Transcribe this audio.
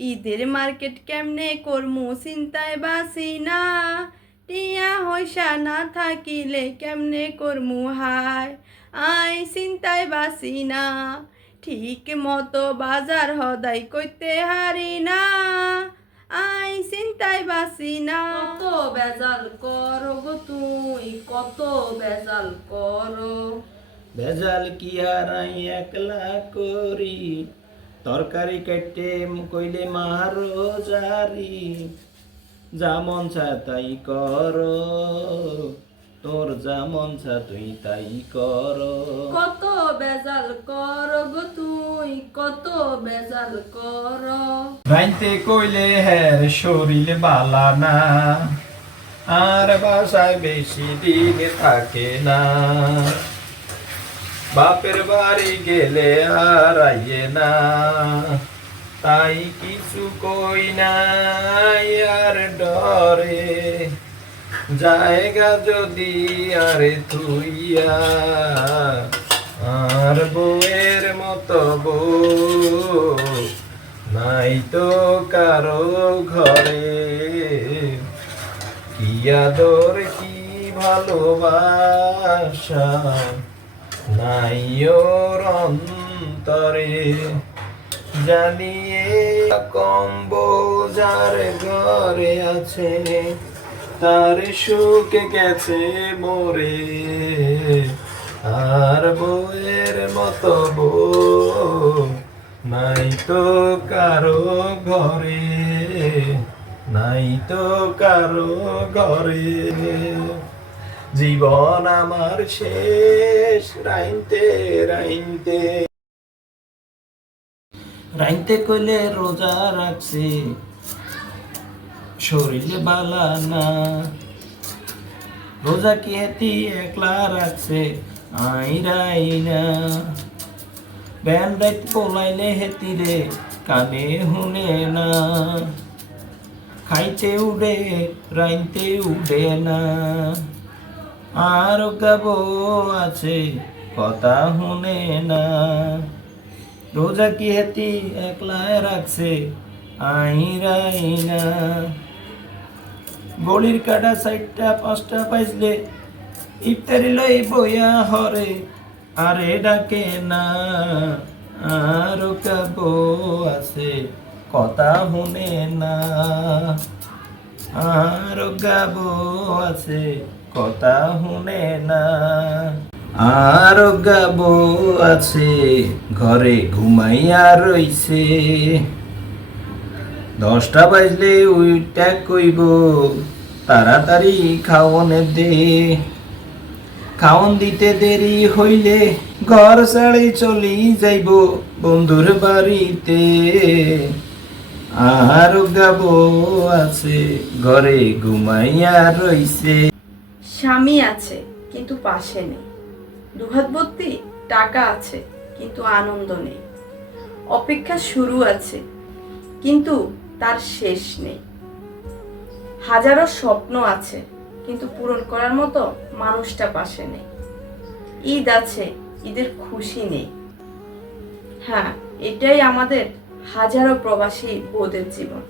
ঈদের মার্কেট কেমনে করমু? চিন্তায় বাসি না। টিয়া হইসা না থাকিলে কেমনে করমু হায় আই চিন্তায় বাসি না। ঠিক মতো বাজার হদাই কইতে হারি না। আই চিন্তায় বাসি না। কত বেজাল কর গো তুই কত বেজাল কর। ভেজাল কি আর আই একলা করি? তরকারি কেটে কইলে মারো জারি যা মন চা তাই কর। তোর যা মন চা তুই তাই কর। কত বেজাল কর গো তুই কত বেজাল কর। রাইতে কইলে হ্যার শরীর বালা না আর বাসায় বেশি দিন থাকে না। বাপের বাড়ি গেলে আর আইয়ে না। তাই কিছু কই না আর ডরে। জায়গা যদি আরে তুইয়া আর বউয়ের মতো বউ নাই তো কারও ঘরে। কি আদর, কি ভালোবাসা নাই ওর অন্তরে জানিয়ে কম যার ঘরে আছে। তার সুখে গেছে মোরে। আর বউয়ের মতো বউ নাই তো কারও ঘরে। নাই তো কারও ঘরে। জীবন আমার শেষ, রাইনতে রাইনতে। রাইনতে কইলে রোজা রাখছে, শরীরে বালা না। রোজা কি হেতি একলা রাখছে? আই রাই না। ব্যান রাইত পোলাইলে হেতি রে, কানে হুনে না। খাইতে উড়ে রাইতে উড়ে না। আর গাবো আছে, কথা হুনে না। রোজা কি হেতি একলায় রাখছে? আই রাই না। গলির কাটা সাইডটা পাঁচটা পাইছিলে ইফতারি লই বইয়া হরে, আরে ডাকে না। আর কাবো আছে, কথা হুনে না। আর গাবো আছে কথা শুনে না। আর গাবো আছে, ঘরে ঘুমাইয়া রইছে। দশটা বাজলে উইটা কইব, তাড়াতাড়ি খাওনে দে। খাওন দিতে দেরি হইলে ঘর ছাড়ি চলি যাইব বন্ধুর বাড়িতে। আর গাবো আছে, ঘরে ঘুমাইয়া রইছে। স্বামী আছে, কিন্তু পাশে নেই। দুহাত ভর্তি, টাকা আছে, কিন্তু আনন্দ নেই। অপেক্ষা শুরু আছে, কিন্তু তার শেষ নেই। হাজারো স্বপ্ন আছে, কিন্তু পূরণ করার মতো মানুষটা পাশে নেই। ঈদ আছে, ঈদের খুশি নেই। হ্যাঁ এটাই আমাদের হাজারো প্রবাসী বোধের জীবন।